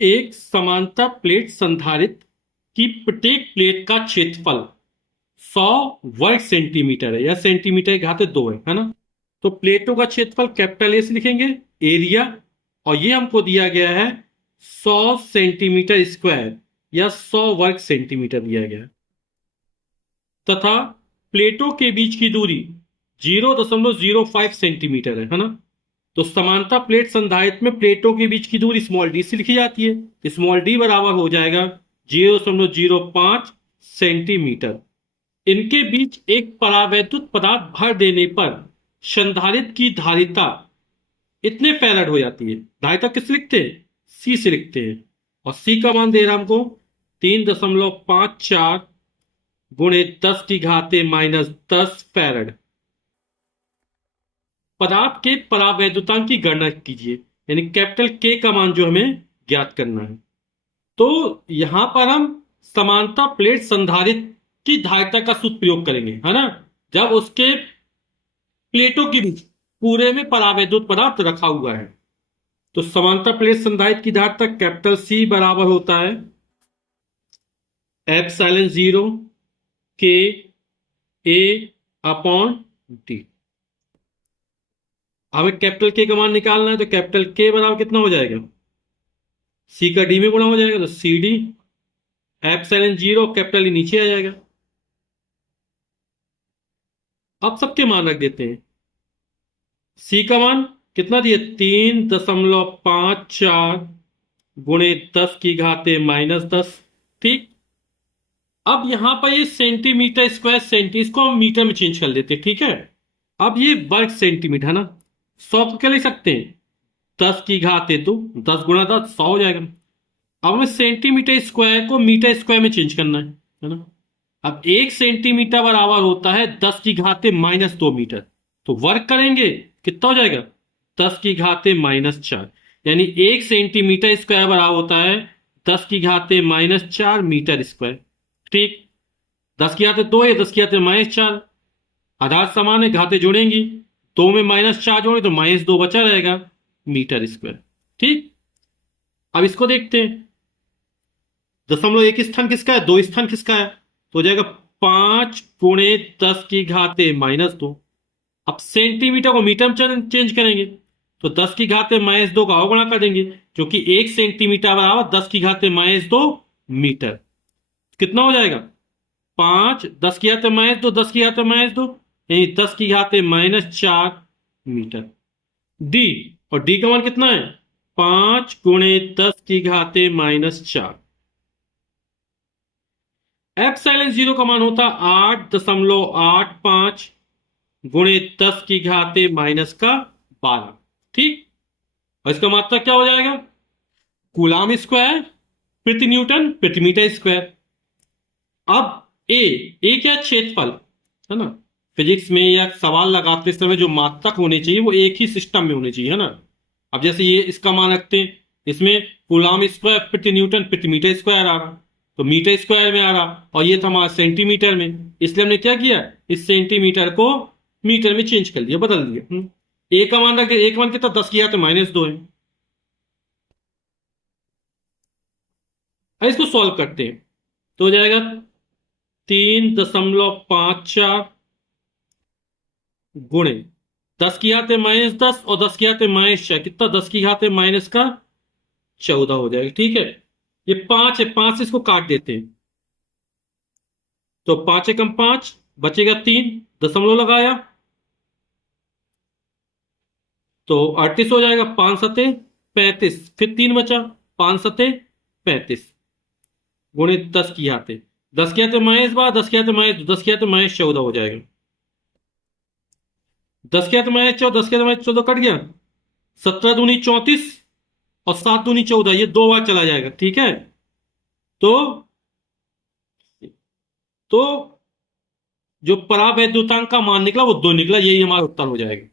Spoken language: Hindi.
एक समांतर प्लेट संधारित्र की प्रत्येक प्लेट का क्षेत्रफल 100 वर्ग सेंटीमीटर है या सेंटीमीटर की घात 2 है ना। तो प्लेटों का क्षेत्रफल कैपिटल ए से लिखेंगे, एरिया, और ये हमको दिया गया है 100 सेंटीमीटर स्क्वायर या 100 वर्ग सेंटीमीटर दिया गया है। तथा प्लेटों के बीच की दूरी 0.05 सेंटीमीटर है ना। तो समानता प्लेट संधारित्र में प्लेटों के बीच की दूरी स्मॉल डी से लिखी जाती है। स्मॉल डी बराबर हो जाएगा 0.05 सेंटीमीटर। इनके बीच एक परावैद्युत पदार्थ भर देने पर संधारित्र की धारिता इतने फैराड हो जाती है। धारिता किस लिखते हैं? सी से लिखते हैं। और सी का मान दे रहा हमको 3.54 गुणे 10 की घाते -10 फैराड। पदार्थ के परावैद्युतांक की गणना कीजिए, यानी कैपिटल के का मान जो हमें ज्ञात करना है। तो यहां पर हम समानता प्लेट संधारित्र की धारिता का सूत्र प्रयोग करेंगे, है ना। जब उसके प्लेटों के बीच पूरे में परावैद्युत पदार्थ रखा हुआ है, तो समानता प्लेट संधारित्र की धारिता कैपिटल सी बराबर होता है एप्सिलॉन 0 के ए अपॉन डी। हमें कैपिटल के का मान निकालना है, तो कैपिटल के बराबर कितना हो जाएगा? सी का डी में गुणा हो जाएगा, तो c d epsilon 0 capital E नीचे आ जाएगा। अब सबके मान रख देते हैं। सी का मान कितना दिया? 3.54 गुणे 10 की घाते -10। ठीक। अब यहां पर ये सेंटीमीटर स्क्वायर सेंटी को हम मीटर में चेंज कर लेते हैं। ठीक है। अब ये वर्ग सेंटीमीटर है ना। 100 को क्या लिख सकते हैं? 10 की घात है तो 10 गुणा 10 100 हो जाएगा। अब हमें सेंटीमीटर स्क्वायर को मीटर स्क्वायर में चेंज करना है ना। अब 1 सेंटीमीटर बराबर होता है 10 की घाते -2 मीटर। तो वर्ग करेंगे कितना हो जाएगा? 10 की घाते -4, यानी 1 सेंटीमीटर स्क्वायर बराबर होता है 10 की घाते -4 मीटर स्क्वायर। ठीक। 10 की घाते 2 है, 10 की घाते -4, आधार समान है, घाते जुड़ेंगी, 2 में -4 जोड़े तो -2 बचा रहेगा मीटर स्क्वायर। ठीक। अब इसको देखते हैं। दशमलव एक स्थान किसका है? 2 स्थान किसका है? तो हो जाएगा 5 गुणे 10 की घाते -2। अब सेंटीमीटर को मीटर में चेंज करेंगे, तो 10 की घाते -2 का और गुणा कर देंगे, जो कि 1 सेंटीमीटर बराबर 10 की घाते -2 मीटर। कितना हो जाएगा? 5 10 की घाते -2 10 की घाते -2, यानी 10 की घाते -4 मीटर। डी, और डी का मान कितना है? 5 गुणे 10 की घाते -4। एप्सिलॉन 0 का मान होता 8.85 गुणे 10 की घाते -12। ठीक। और इसका मात्रक क्या हो जाएगा? कूलाम स्क्वायर प्रति न्यूटन प्रति मीटर स्क्वायर। अब ए क्या? क्षेत्रफल है ना। फिजिक्स में या सवाल लगाते समय जो मात्रक होने चाहिए वो एक ही सिस्टम में होने चाहिए, है ना। अब जैसे ये इसका मान रखते हैं, इसमें कूलाम स्क्वायर प्रति न्यूटन प्रति मीटर स्क्वायर आ रहा, तो मीटर स्क्वायर में आ रहा, और ये था हमारा सेंटीमीटर में, इसलिए हमने क्या किया? इस सेंटीमीटर को मीटर में चेंज कर दिया, बदल दिया। ए का मान रख दिया। एक मान कितना? 10 किया तो -2 है। अब इसको सॉल्व करते हैं, तो हो जाएगा 3.54 गुणे 10 की घाते -10 और 10 की घाते -4, कितना? 10 की घाते -14 हो जाएगा। ठीक है। ये 5 है, 5 से इसको काट देते हैं, तो 5 एकम 5 बचेगा 3, दशमलव लगाया तो 38 हो जाएगा। 5 सते 35, फिर 3 बचा, 5 सते 35 गुणे 10 की घाते 10 की घाते -12 10 की घाते -10 की घाते -14 हो जाएगा। 10 के हाथ में 14, 10 के हाथ में 14 कट गया, 17 दूनी 34 और 7 दूनी 14, ये 2 बार चला जाएगा। ठीक है। तो तो जो परावैद्युतांक का मान निकला वो 2 निकला, यही हमारा उत्तर हो जाएगा।